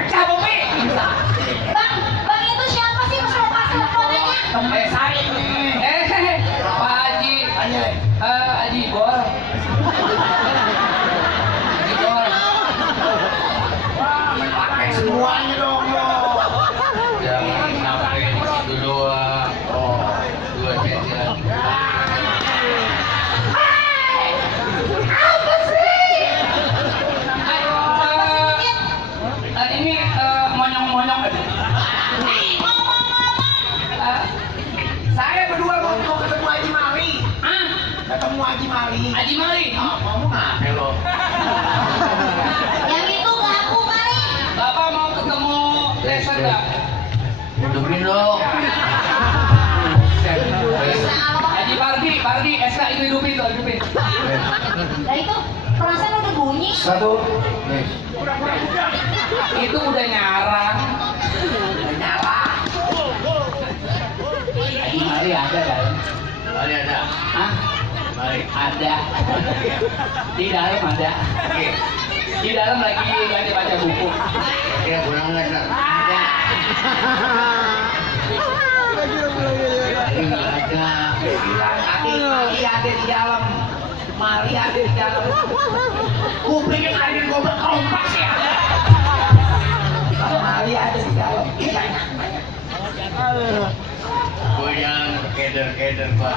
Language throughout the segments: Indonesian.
pecah Bobi. Bang itu siapa sih mas lepas teleponnya? Saya. Pak Haji. Haji Bol. Haji Bol. Pakai semuanya dong lo. Jangan sampai itu doang. Dua jajan. Apa sih? Ini monyong-monyong. Saya berdua mau ketemu Haji Mali. Ketemu Haji Mali. Haji Mali. Kamu ngapain lo? Yang itu ngaku kali. Bapak mau ketemu Desa enggak? Hidupin dong. Haji Pardi, SK itu hidupin. Nah itu perasaan udah bunyi. Satu. Itu udah nyala. Haji Mali ada kan? Mari ada. Hah? Mari. Ada. Di dalam ada. Oke. Di dalam lagi baca buku. Ya kurang ajar. Ada. Ini ada. Mali ada di dalam. Mali ada di dalam. Kupingin air gue berkompak sih. Mali ada di dalam. Gue yang keder Pak.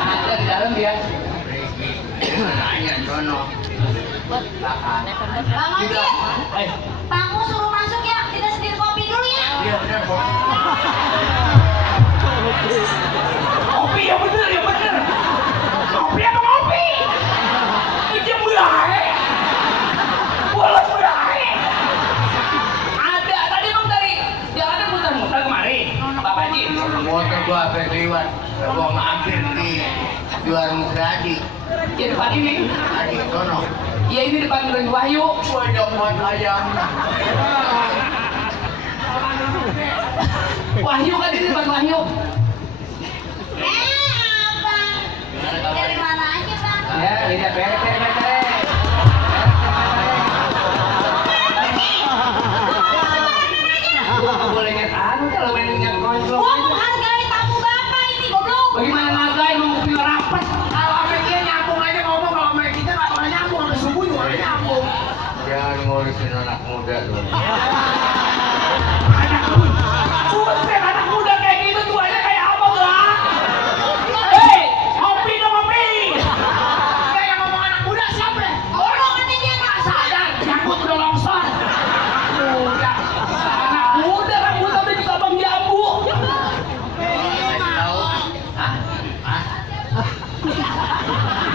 Ada di dalam dia. Nanya sono. Bang Oki, Bangku suruh masuk ya. Kita sedir kopi dulu ya. Iya benar Pak. Kopi ya bener. Kopi apa kopi? Itu mulahe. Bolos mulahe. Ada tadi bang dari jalannya muter-muter kemari. Bapak Haji. Motor gua sampai lewat. Gua mampir di warung Gradi. Ya depan ini. Tadi sono. Ya ini depan Grand Wahyu. Gua dapat ayam. Wahyu kan di depan Wahyu. Abang. Dari mana aja bang? Ya, ini pere. Boleh lihat kalau mainnya kontrol. Gua menghargai tamu bapak ini goblok. Bagaimana ngargai mau kopi rapat? Kalau sama dia nyambung aja ngomong, kalau sama kita nggak pernah nyambung, sampai subuh juga nggak nyambung. Jangan ngurusin anak muda dong. Buset, anak muda kayak gitu tuanya kayak apa bang? Hei, ngopi dong ngopi. Kayak yang ngomong anak muda siapa? Goblok kan dia nggak Sadar, nyambut udah longsor. Muda. Anak muda rambutnya udah juga bang jambu. Tahu? Hah?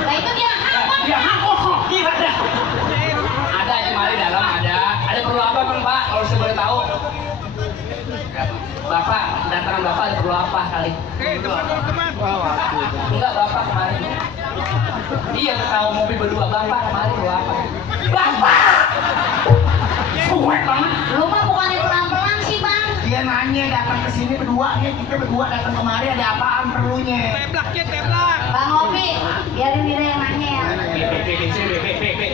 Nah itu dia apa? Ya kok gila dah. Ada di mari dalam ada. Ada perlu apa bang Pak? Kalau saya boleh tahu. Bapak, datangan Bapak ada perlu apa kali? Enggak Bapak kemarin. Iya tahu mobil berdua Bapak kemarin perlu apa? Bapak! Suwek banget. Lu mah bukannya pelan-pelan sih bang. Dia nanya datang ke sini berdua, ya kita berdua datang kemari ada apaan perlunya? Bang Opi, biarin dia yang nanya ya.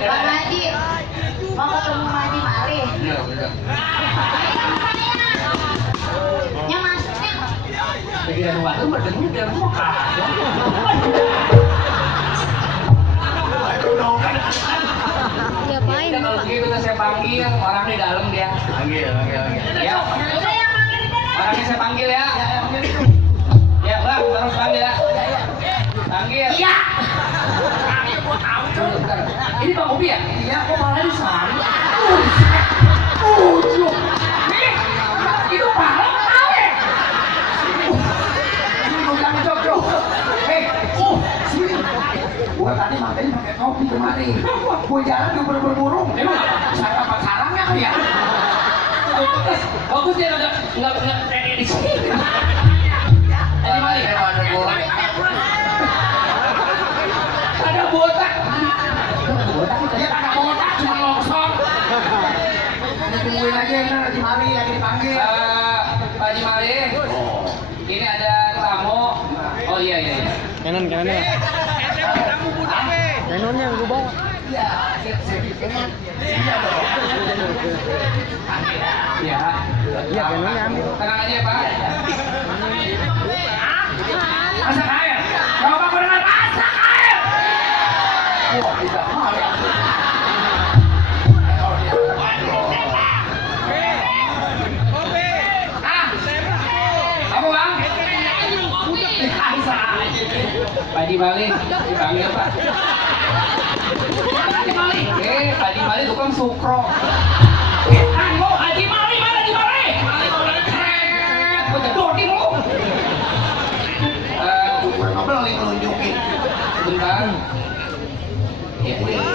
Bang Haji, mau ketemu Haji Mali. Iya benar. Ya masuknya. Pikiran waktu berdengar dari muka. Diapain Kalau gitu saya panggil orang di dalam dia. Panggil. Ya, Udah yang panggil dia. orangnya saya panggil ya. Ya bang, terus panggil ya. Panggil. Iya. Ini Bang Opi ya? Iya, kok malah di sana? Nih, itu pala awe. Ini gue bilang jok. Sini. Gua tadi makanya pakai topi kemari. Gua jalan di burung. Emang apa? Saya dapat sarangnya kali ya. Bagus dia nggak di sini. Haji Mali. Ada gua. Ada botak. Dia kagak botak, cuma longsor. Tungguin aja ntar Haji Mali lagi dipanggil. Pak Haji Mali. Ini ada tamu. Oh iya. Canon ya. Canonnya yang gue bawa. Iya, sip. Iya dong. Ya. Iya, kayaknya ambil. Tenang aja ya, Pak. Masak air. Coba berenang masak air. Wah, tidak mau ya. Apa bang? Bisa aja. Pak Haji Mali, dipanggil Pak. Pak Haji Mali. Pak Haji Mali tukang sukro. Tanggo Haji Mali, mana Haji Mali? Kret, gua jedotin lu. Gue nggak beli nunjukin. Sebentar. Ya, ya.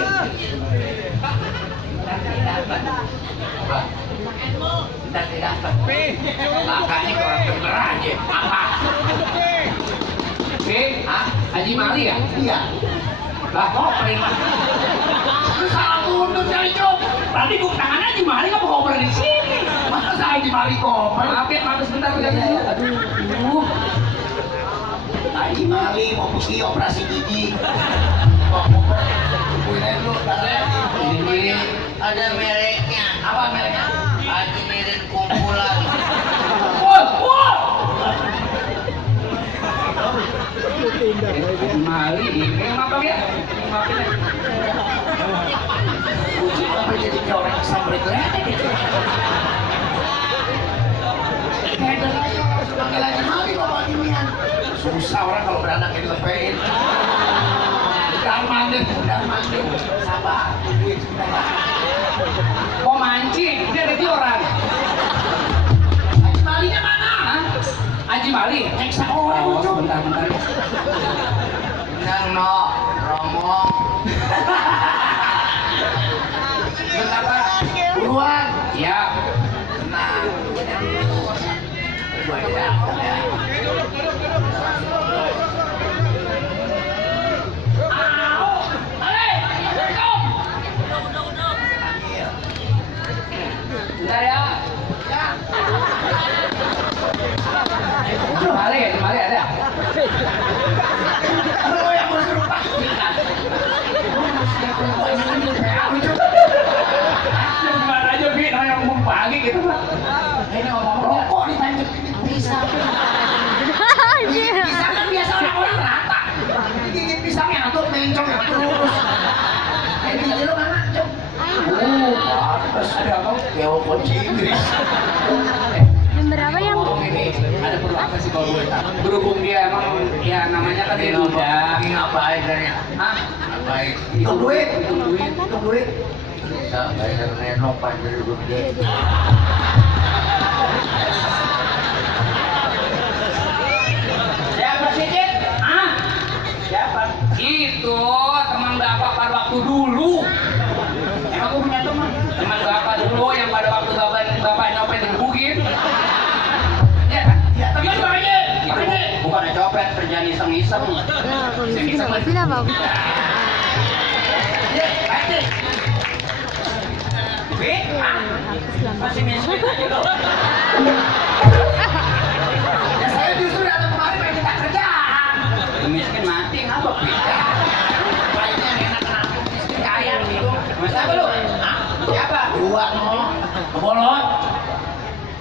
Tidak dapat. Makanya kurang bener aja. Apa? Haji Mali ya? Iya. Lah kok perintah? Salah mundur dari job. Tadi buk tangan Haji Mali nggak mau ngobrol di sini. Masa Haji Mali koper? Maaf ya, maaf sebentar. Aduh. Haji Mali mau pergi operasi gigi. Kuliah dulu. Ini ada mereknya. Apa mereknya? Haji Mirin kumpulan. Wah. Haji Mali ini maaf ya. Maaf ya. Kucing apa jadi kayak orang sampai geledek gitu. Panggil Haji Mali bapak ginian. Susah orang kalau beranak kayak dilepein. Udah mandi. Sabar, tungguin sebentar. Mau mancing, dia ada di orang. Haji Malinya mana? Hah? Haji Mali? Nyeksa orang lucu. Bentar. Nang no, romong. Bentar Pak. Buruan. Ya. Tenang. Gua aja datang ya. Bentar ya. Haji Mali ada. Lo yang mau suruh Pak. Gimana aja Bi, yang mau pagi gitu Pak. Ini ngomong rokok ditanjep pisang. Pisang kan biasa orang rata. Gigit pisangnya atau mencong yang lurus. Ini jadi lo mana, Cok? Pantes ada apa? Ya kunci Inggris. Jam berapa yang Ngomong ini, ada perlu apa sih kalau gue tahu? Berhubung dia emang ya namanya kan dia muda. Ini ngapain kan ya? Hah? Ngapain? Hitung duit. Hitung duit. Bisa bayar renovan dari gede. Siapa sih Cid? Hah? Siapa? Itu teman bapak pada waktu dulu. Emang gue punya teman? Teman bapak dulu yang pada waktu bapak nyopet digebukin. Ya kan? Ya, Teman tapi- gue aja. Itu bukan copet, kerjaan iseng-iseng. Iseng-iseng. sila bagus? Ya, ayo. Bi, masih miskin aja lo. Ya saya justru datang kemari pengen minta kerjaan. Miskin mati ngapa Bi? Lainnya enak kenapa miskin kaya gitu. Mas apa lu? Siapa? Dua no. Bolot.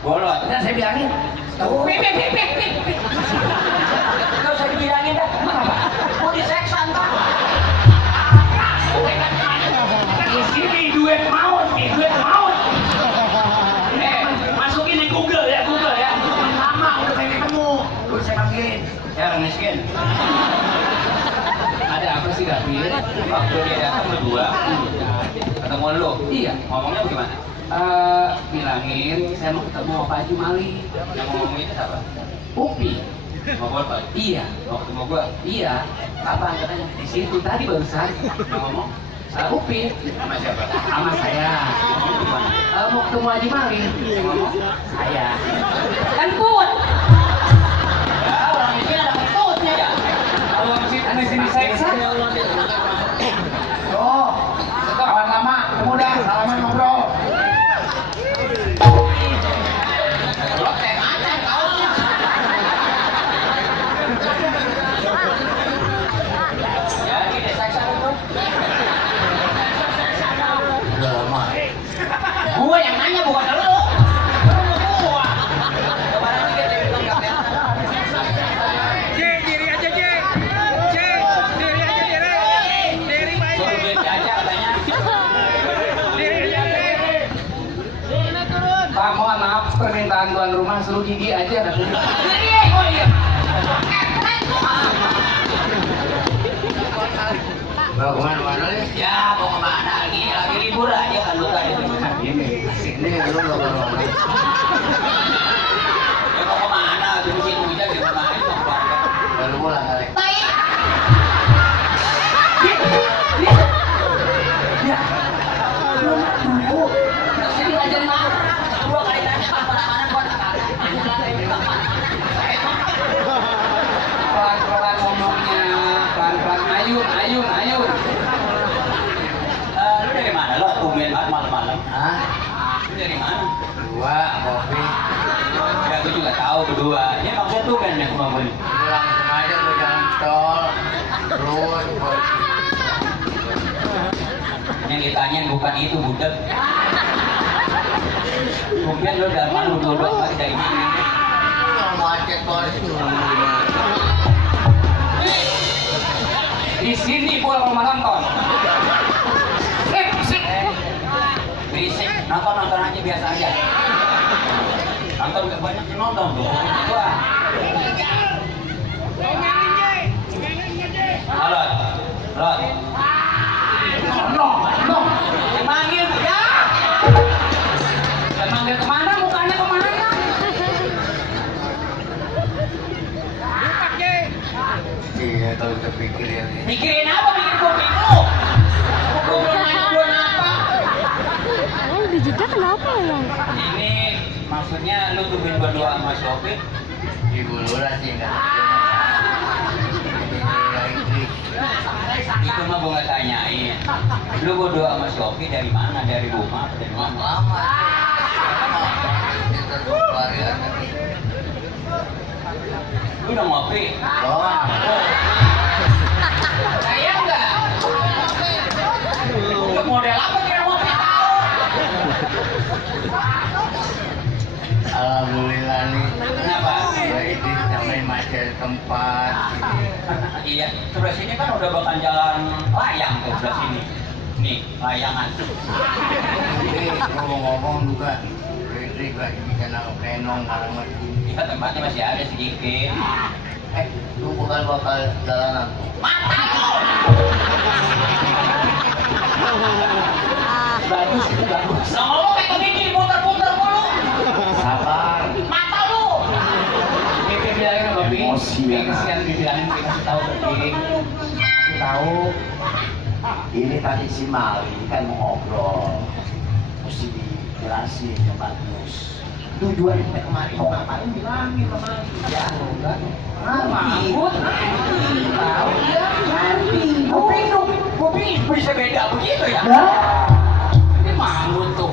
Bolot. Dan saya bilangin. Tuh. Pik. Nggak usah dibilangin dah. Kenapa? Mau diseksa ntar. Di sini duit maut. Masukin di Google ya. Lama udah pengen ketemu. Lu saya panggilin. Ya orang miskin. Ada apa sih David? Waktu dia datang berdua, ketemu lu. Iya. Ngomongnya bagaimana? Bilangin saya mau ketemu sama Pak Haji Mali. Yang ngomong itu siapa? Upi. Ngobrol Pak? Iya. Mau ketemu gua? Iya. Kapan katanya? Di situ tadi barusan. Ngomong? Upi. Sama siapa? Sama saya. Mau ketemu Haji Mali. Ngomong? Saya. Kan Put. Ya, orang miskin ada kentutnya ya. Kalau miskin diseksa. Oh, kawan lama, ketemu dah, salaman ngobrol. Lo kayak mana kaosnya? Jadi diseksa itu. Udah lama. permintaan tuan rumah suruh gigi aja katanya. Oh iya. Mau kemana-mana nih? Ya, mau kemana lagi? Lagi libur aja kan lu tadi. Ini lu mau kemana? Ya mau kemana? Di musim hujan di mana aja mau keluarga. Baru pulang kali. Ya. Saya diajarin apa? Dua kali nanya mana-mana buat pelan-pelan ngomongnya, pelan-pelan ayun. Lu dari mana? Lu tumben banget malam-malam. Hah? Lu dari mana? Dua, kopi. Ya, gue juga tahu berdua. Ini maksud tuh kan yang kemampuan. Pulang sengaja gue jalan tol. Terus Yang ditanyain bukan itu, budak. Mungkin lu dari mana lu dua kali dari mana? yang macet tol itu. Di sini pulang rumah nonton. Berisik, nonton aja biasa aja. Nonton gak banyak yang nonton tuh. Wah. Halo, Lot. No. Manggil ya. Manggil kemana? Mukanya kemana? Iya, tahu terpikir ya. Mikirin apa? Mikirin kopi lu. Gua belum nanya belum apa. Oh, di jejak kenapa ya? Ini maksudnya lu tuh berdua sama Sofi. Ibu Lura sih enggak. Itu mah gua nggak tanyain. Lu berdua sama Sofi dari mana? Dari rumah? Dari mana? Lama. Lu udah ngopi? Oh, Saya enggak. Lu model apa kira ngopi tahu? alhamdulillah nih. Kenapa? Udah ini sampai macet tempat. Iya, sebelah sini kan udah bakal jalan layang tuh sebelah sini. Nih, layangan. Ini ngomong-ngomong juga. Ini lagi bisa nongkrong alamat ini. Ya, tempatnya masih ada sedikit. Lu bukan bakal jalanan. Mata lu! Bagus itu bagus. Lah ngomong kayak begini, putar-putar mulu. Sabar. Mata lu! Bibi bilangin sama Bibi. Emosi ya, nak. Kasihan Bibi bilangin, Bibi kasih tahu ke Bibi. Kasih tahu. Ini tadi si Mali kan mau ngobrol. Mesti dijelasin ke Bagus. Tujuan kita kemarin mau ngapain bilangin kemarin. Ya, enggak. Manggut. Tahu ya, nanti. Kopi bisa beda begitu ya? Nah. Ini manggut tuh.